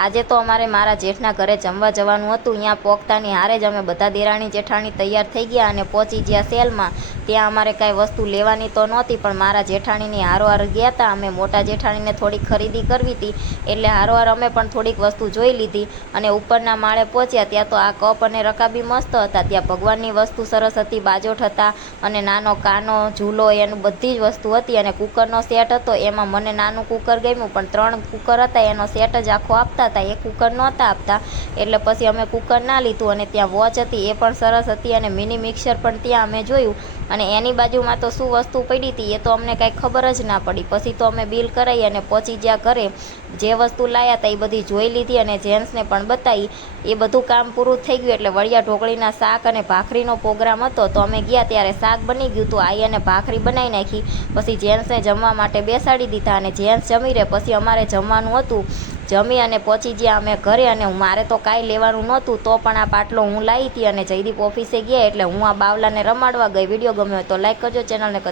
આજે તો અમારે મારા જેઠના ઘરે જમવા જવાનું હતું। ત્યાં પોગતાની હારે જ અમે બધા દેરાણી જેઠાણી તૈયાર થઈ ગયા અને પહોંચી ગયા સેલમાં। ત્યાં અમારે કાંઈ વસ્તુ લેવાની તો નહોતી, પણ મારા જેઠાણીની હારોહાર ગયા હતા। અમે મોટા જેઠાણીને થોડીક ખરીદી કરવી હતી, એટલે હારોહાર અમે પણ થોડીક વસ્તુ જોઈ લીધી અને ઉપરના માળે પહોંચ્યા। ત્યાં તો આ કપ અને રકાબી મસ્ત હતા। ત્યાં ભગવાનની વસ્તુ સરસ હતી, બાજોઠ હતા અને નાનો કાનો ઝૂલો એનું બધી જ વસ્તુ હતી અને કુકરનો સેટ હતો। એમાં મને નાનું કુકર ગમ્યું, પણ 3 કુકર હતા એનો સેટ જ આખો આપતા હતા, એ કુકર નહોતા આપતા, એટલે પછી અમે કુકર ના લીધું। અને ત્યાં વોચ હતી, એ પણ સરસ હતી અને મિની મિક્સર પણ ત્યાં અમે જોયું અને એની બાજુમાં તો શું વસ્તુ પડી હતી એ તો અમને કાંઈ ખબર જ ના પડી। પછી તો અમે બિલ કરાવી અને પહોંચી ગયા ઘરે। જે વસ્તુ લાવ્યા હતા એ બધી જોઈ લીધી અને જેન્ટ્સને પણ બતાવી। એ બધું કામ પૂરું થઈ ગયું એટલે વળિયા ઢોકળીના શાક અને ભાખરીનો પ્રોગ્રામ હતો, તો અમે ગયા ત્યારે શાક બની ગયું હતું, આઈ અને ભાખરી બનાવી નાખી। પછી જેન્ટ્સને જમવા માટે બેસાડી દીધા અને જેન્ટ્સ જમી રહે પછી અમારે જમવાનું હતું। જમી અને પહોંચી ગયા અમે ઘરે અને મારે તો કાંઈ લેવાનું નહોતું, તો પણ આ પાટલો હું લાવી હતી અને જયદીપ ઓફિસે ગયા એટલે હું આ બાવલાને રમાડવા ગઈ। વિડીયો ગમ્યો હોય તો લાઈક કરજો, ચેનલને કરજો।